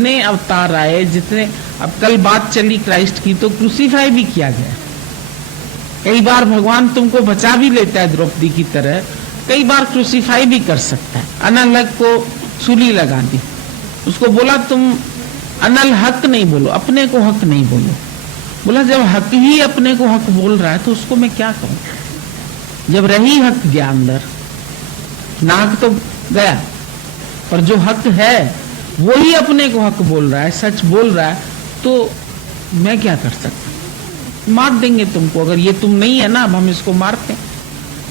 जितने अवतार आए, जितने, अब कल बात चली क्राइस्ट की, तो क्रूसीफाई भी किया गया। कई बार भगवान तुमको बचा भी लेता है द्रौपदी की तरह, कई बार क्रूसीफाई भी कर सकता है। अनल को सूली लगा दी, उसको बोला तुम अनल हक नहीं बोलो, अपने को हक नहीं बोलो। बोला जब हक ही अपने को हक बोल रहा है तो उसको मैं क्या कहूं। जब रही हक गया अंदर, नाक तो गया, पर जो हक है वो ही अपने को हक बोल रहा है, सच बोल रहा है, तो मैं क्या कर सकता। मार देंगे तुमको, अगर ये तुम नहीं है ना, अब हम इसको मारते हैं,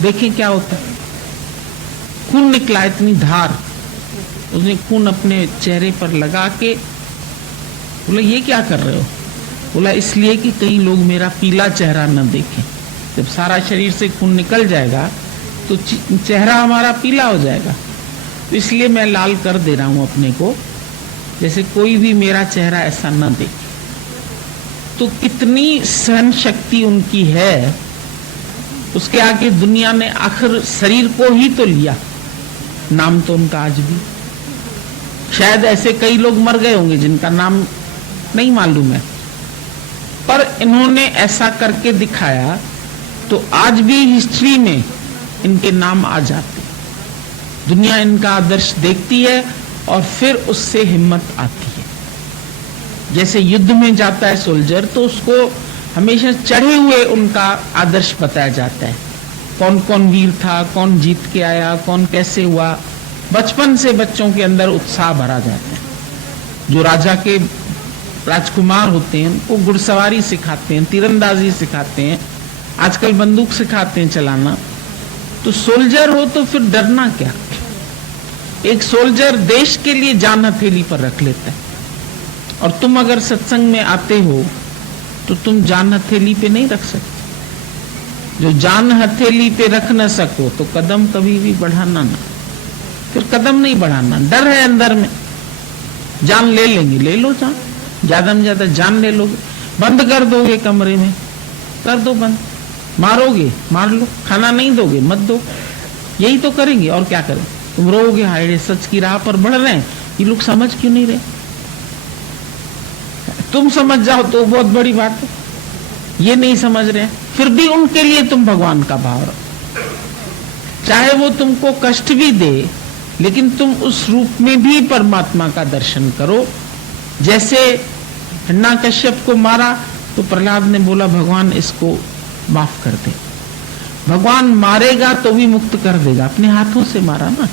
देखें क्या होता है। खून निकला, इतनी धार, उसने खून अपने चेहरे पर लगा के बोला ये क्या कर रहे हो। बोला इसलिए कि कई लोग मेरा पीला चेहरा न देखें। जब सारा शरीर से खून निकल जाएगा तो चेहरा हमारा पीला हो जाएगा, तो इसलिए मैं लाल कर दे रहा हूं अपने को, जैसे कोई भी मेरा चेहरा ऐसा न देखे। तो कितनी सहन शक्ति उनकी है, उसके आगे दुनिया ने आखिर शरीर को ही तो लिया, नाम तो उनका आज भी, शायद ऐसे कई लोग मर गए होंगे जिनका नाम नहीं मालूम है, पर इन्होंने ऐसा करके दिखाया तो आज भी हिस्ट्री में इनके नाम आ जाते। दुनिया इनका आदर्श देखती है और फिर उससे हिम्मत आती है। जैसे युद्ध में जाता है सोल्जर, तो उसको हमेशा चढ़े हुए उनका आदर्श बताया जाता है, कौन कौन वीर था, कौन जीत के आया, कौन कैसे हुआ। बचपन से बच्चों के अंदर उत्साह भरा जाता है। जो राजा के राजकुमार होते हैं उनको घुड़सवारी सिखाते हैं, तीरंदाजी सिखाते हैं, आजकल बंदूक सिखाते हैं चलाना। तो सोल्जर हो तो फिर डरना क्या। एक सोल्जर देश के लिए जान हथेली पर रख लेता है, और तुम अगर सत्संग में आते हो तो तुम जान हथेली पे नहीं रख सकते। जो जान हथेली पे रख न सको तो कदम कभी भी बढ़ाना ना, फिर कदम नहीं बढ़ाना। डर है अंदर में, जान ले लेंगे, ले लो जान, ज्यादा में ज्यादा जान ले लोगे। बंद कर दोगे कमरे में, कर दो बंद। मारोगे, मार लो। खाना नहीं दोगे, मत दो। यही तो करेंगे, और क्या करें। तुम रोगे हाय सच की राह पर बढ़ रहे हैं, ये लोग समझ क्यों नहीं रहे। तुम समझ जाओ तो बहुत बड़ी बात है, ये नहीं समझ रहे हैं, फिर भी उनके लिए तुम भगवान का भाव रखो। चाहे वो तुमको कष्ट भी दे, लेकिन तुम उस रूप में भी परमात्मा का दर्शन करो। जैसे हिरण्यकश्यप को मारा तो प्रहलाद ने बोला भगवान इसको माफ कर दे। भगवान मारेगा तो भी मुक्त कर देगा, अपने हाथों से मारा ना,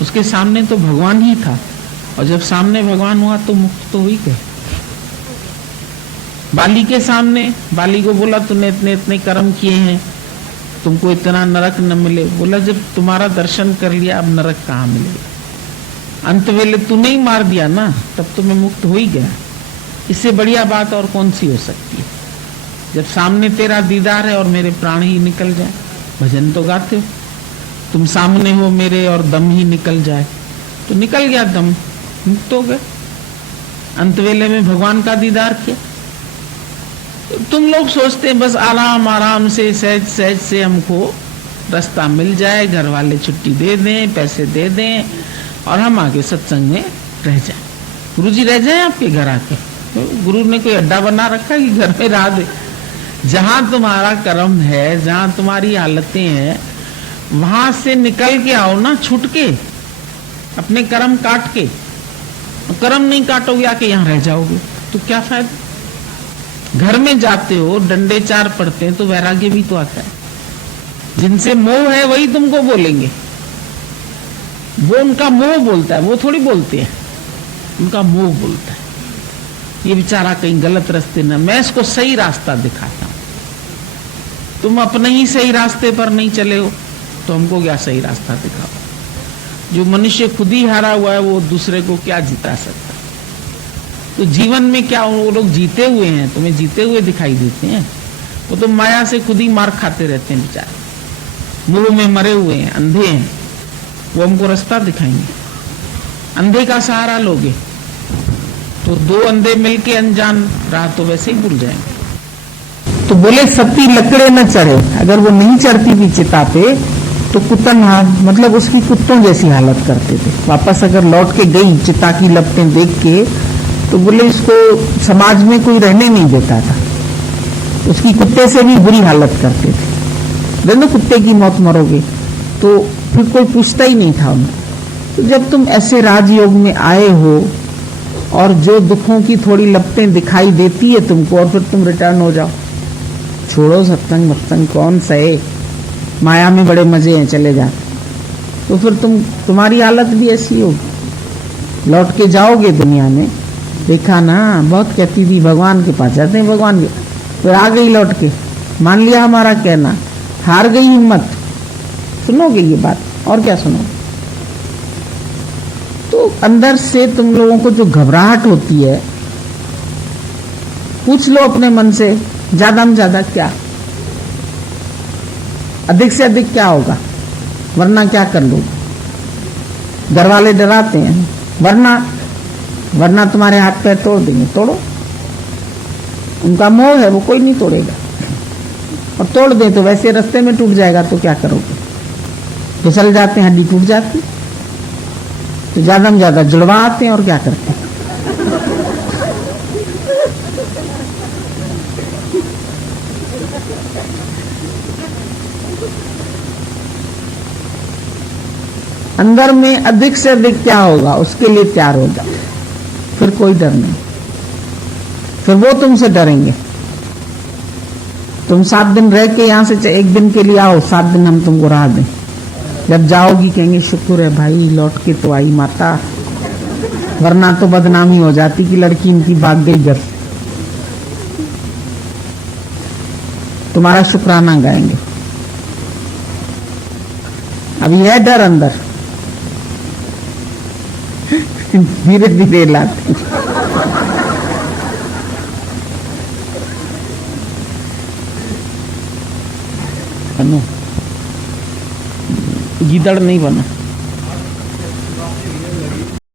उसके सामने तो भगवान ही था, और जब सामने भगवान हुआ तो मुक्त तो हुई गए। बाली के सामने, बाली को बोला तूने इतने इतने कर्म किए हैं, तुमको इतना नरक न मिले। बोला जब तुम्हारा दर्शन कर लिया अब नरक कहाँ मिलेगा। अंत वेले तूने ही मार दिया ना, तब तो मैं मुक्त हो ही गया। इससे बढ़िया बात और कौन सी हो सकती है। जब सामने तेरा दीदार है और मेरे प्राण ही निकल जाए, भजन तो गाते हो, तुम सामने हो मेरे और दम ही निकल जाए, तो निकल गया दम, मुक्त हो गए। अंत वेले में भगवान का दीदार किया। तुम लोग सोचते हैं बस आराम आराम से सहज सहज से हमको रास्ता मिल जाए, घर वाले छुट्टी दे दें, पैसे दे दें, और हम आगे सत्संग में रह जाएं। गुरुजी रह जाएं आपके घर आके, तो गुरु ने कोई अड्डा बना रखा कि घर में रह दे। जहां तुम्हारा कर्म है, जहां तुम्हारी हालतें हैं, वहां से निकल के आओ ना, छूट के, अपने कर्म काट के। कर्म नहीं काटोगे आके यहां रह जाओगे तो क्या फायदा। घर में जाते हो, डंडे चार पड़ते हैं तो वैराग्य भी तो आता है। जिनसे मोह है वही तुमको बोलेंगे, वो उनका मोह बोलता है, वो थोड़ी बोलते हैं, उनका मोह बोलता है। ये बेचारा कहीं गलत रास्ते न, मैं इसको सही रास्ता दिखाता हूं। तुम अपने ही सही रास्ते पर नहीं चले हो तो हमको क्या सही रास्ता दिखाओ। जो मनुष्य खुद ही हारा हुआ है वो दूसरे को क्या जिता सकता। तो जीवन में क्या वो लोग जीते हुए हैं, तुम्हें जीते हुए दिखाई देते हैं, वो तो माया से खुद ही मार खाते रहते हैं बेचारे, मुंह में मरे हुए हैं, अंधे हैं। वो हमको रास्ता दिखाएंगे। अंधे का सहारा लोगे तो दो अंधे मिलके अनजान राह तो वैसे ही भूल जाएंगे। तो बोले सती लकड़े न चढ़े, अगर वो नहीं चढ़ती भी चिता पे तो कुतन मतलब उसकी कुत्तों जैसी हालत करते थे। वापस अगर लौट के गई चिता की लपटें देख के तो बोले इसको समाज में कोई रहने नहीं देता था, उसकी कुत्ते से भी बुरी हालत करते थे। देखो कुत्ते की मौत मरोगे, तो फिर कोई पूछता ही नहीं था उन्हें। तो जब तुम ऐसे राजयोग में आए हो और जो दुखों की थोड़ी लपटें दिखाई देती है तुमको, और फिर तुम रिटर्न हो जाओ, छोड़ो सत्संग मत्संग कौन सहे, माया में बड़े मजे हैं, चले जाते, तो फिर तुम्हारी हालत भी ऐसी होगी। लौट के जाओगे दुनिया में, देखा ना, बहुत कहती थी भगवान के पास जाते हैं, भगवान के, फिर आ गई लौट के, मान लिया हमारा कहना, हार गई हिम्मत। सुनोगे ये बात और क्या सुनोगे? तो अंदर से तुम लोगों को जो घबराहट होती है, पूछ लो अपने मन से, ज्यादा में ज्यादा क्या, अधिक से अधिक क्या होगा, वरना क्या कर लोगे? घर वाले डराते हैं, वरना तुम्हारे हाथ पैर तोड़ देंगे, तोड़ो, उनका मोह है, वो कोई नहीं तोड़ेगा, और तोड़ दे तो वैसे रास्ते में टूट जाएगा, तो क्या करोगे? फिसल जाते हैं, हड्डी टूट जाती, तो ज्यादा में ज्यादा जुड़वा आते हैं, और क्या करते हैं? अंदर में अधिक से अधिक क्या होगा, उसके लिए तैयार हो जाओ, फिर कोई डर नहीं, फिर वो तुमसे डरेंगे। तुम 7 दिन रह के यहां से एक दिन के लिए आओ, 7 दिन हम तुमको राह दें, जब जाओगी कहेंगे शुक्र है भाई लौट के तो आई माता, वरना तो बदनामी हो जाती कि लड़की इनकी भाग गई घर से। तुम्हारा शुक्राना गाएंगे। अब यह डर अंदर धीरे धीरे लाते। गीदड़ नहीं बना।